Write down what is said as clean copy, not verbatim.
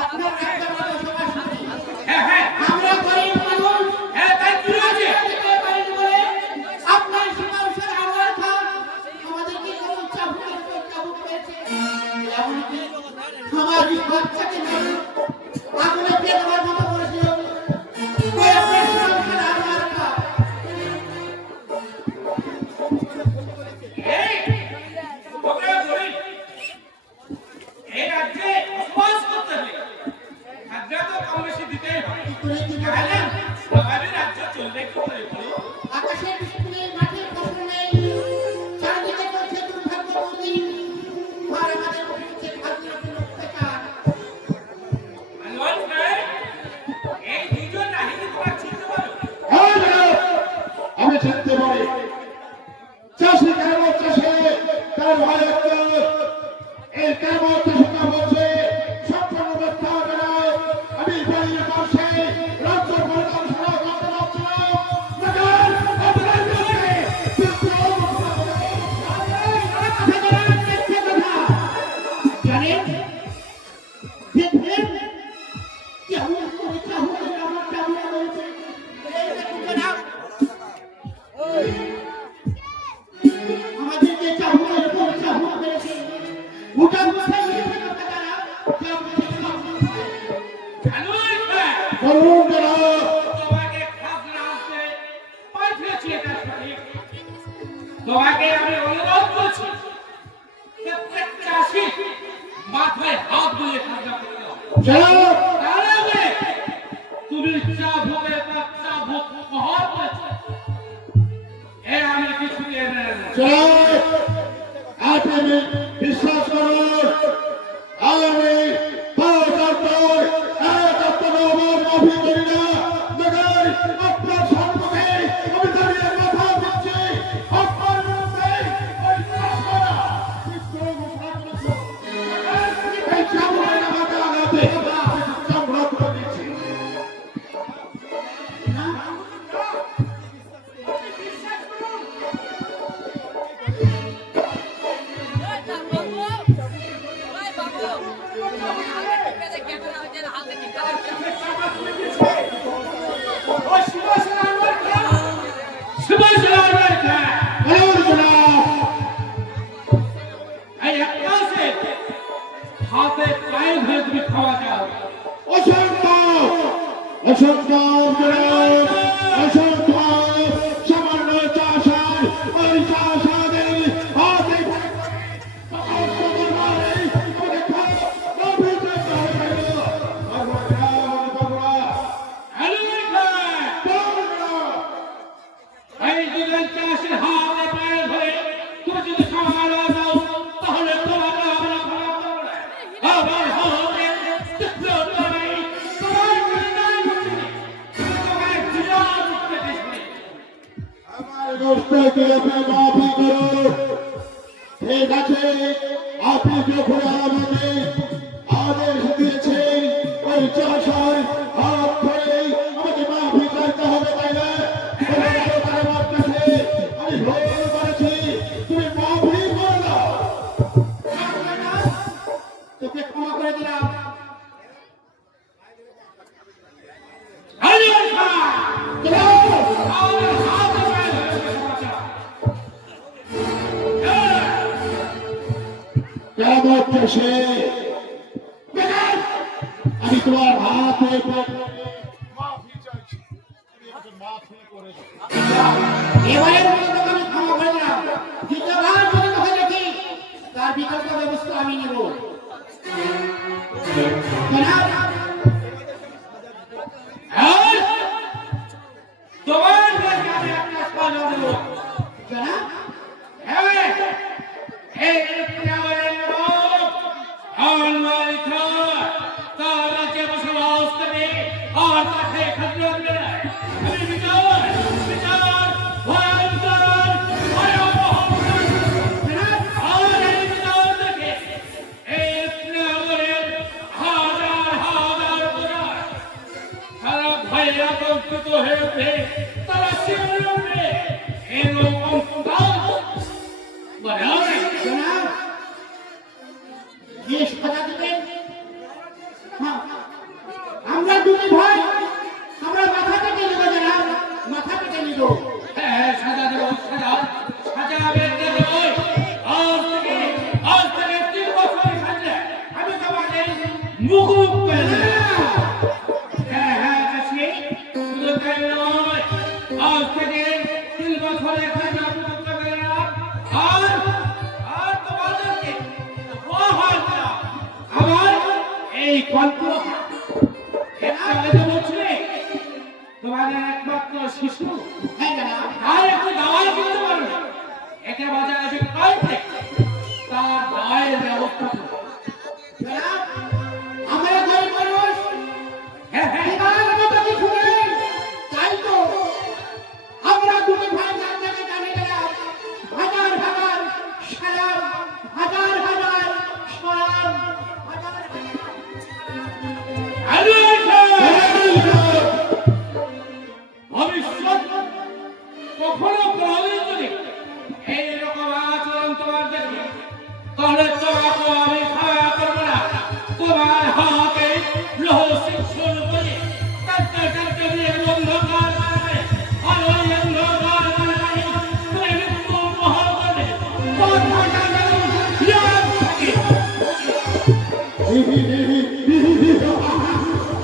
আপনার একটা কথা সবার শুনি। আমরা গরিব মানুষ, তাই কি হয়েছে? আপনার সিংহাসন আনোয়ার খান আমাদেরকে কোনো চাবুক পেয়েছে, এমনকি আমার বাচ্চাকে আগুনে দিয়ে দেওয়ার মতো করেছিল। আপনার সিংহাসন আনোয়ার খান এই রাজ্যে বসবাস করতে হবে, খাদ্য তো কম বেশি দিতেই হয়। বাঙালি রাজ্য চলবে কি করে বলো? আকাশের বিস্কুলের মাঠের ফসল নেই, চারদিকে চলছে দুর্ভাগ্য নদী, আর আমাদের হচ্ছে খাদ্যের জন্য অত্যাচার। আনোয়ার সাহেব, এই দুজন নাহিনী তোমার চিনতে পারো? আমি চিনতে পারি। চাষি কেন চাষে তার ভাই এই কেমন চাষিটা বলছে সম্পূর্ণ ব্যবস্থা হবে না। আমি বাড়ির পাশে রাজ্য সরকার সভা করতে পারছিলাম, মগর আপনার কাছে জানেন দেখবেন কেমন করে চাহুয়া আমার চাহুয়া রয়েছে, এই দেখুন না আমাদের যে চাহুয়ার উপর চাহুয়া পেয়েছে ওটা কোথায় গিয়েছে তারা আনোয়ার সাহেব, বলুন যারা তোমাকে খাজনা আনতে পাঠিয়েছি, এটা সঠিক। তোমাকে আমি অনুরোধ করছি, প্রত্যেক চাষি মাথায় হাত বুলিয়ে খাজনা করে দাও। যারা তাহলে তুমি চা ভোগে তা চা ভোগ উপহার করেছো, এ আমি কিছু দিয়ে নেব। আপনি বিশ্বাস করুন, আমি মাফি করি না, মগর আপনার সম্মুখে আমি দাঁড়িয়ে কথা বলছি। আপনার বিরুদ্ধে ওই চাষবারা বিদ্রোহ ঘোষণা করেছে। এই চামড়ায় আমাকে আঘাতে চামড়া করে দিচ্ছি। সুভাষ আনোয়ার খান, বলুন জনাব। এই একটা আছে হাতে পায়ে ধরে তুমি খাওয়া যাও। অসম্ভব, অসম্ভব জনাব, অসম্ভব। সামান্য চাষার ওই চাষাদের হাতে এই দুজন চাষির হাতে পায়ে ধরে তুমি যদি খাওয়া না দাও, তাহলে তোমাকে আমরা ক্ষমা করব না। আবার হবে বিপ্লব লড়াই, তোমার কল্যাণ করছি, তোমায় বিরাট উঠতে দিচ্ছি। আমার গোষ্ঠীকে আপনি মাফি করুন। ঠিক আছে, আপনি যখন আমাকে আদেশ দিয়েছেন ওই চাষার হাত ধরে আমাকে মাফি চাইতে হবে, তাই না? আমার কাছে আমি ভুল করেছি, তুমি মাফি করে দাও। তোকে ক্ষমা করে দিলাম। আনোয়ার খান, যাও। আমার হাতে পায়ে ধরে তুমি ক্ষমা চাও। কেমন চাষে আমি তোমার হাতে মাফি চাইছি, তুমি আমাকে মাফি করে দাও। এবারের মতো তোকে আমি ক্ষমা করে দিলাম। দ্বিতীয়বার যদি তোকে দেখি তার বিকল্প ব্যবস্থা আমি নেব। জনাব, আর তোমার কাছে আমি একটা কথা দেব। জনাব হ্যাঁ, এই প্রিয়াবরের লোক আনোয়ার খান তার রাজ্যে বসবাস করে আর তাকে খাদ্য দেবে না। আমি বিচার ভয়ঙ্কর ভয়াবহ আর এই বিচার দেখে এই প্রিয়াবরের হাজার হাজার প্রজার তারা ভয়ে আতঙ্কিত হয়ে ওঠে, তারা শিউরে ওঠে। এরকম বলে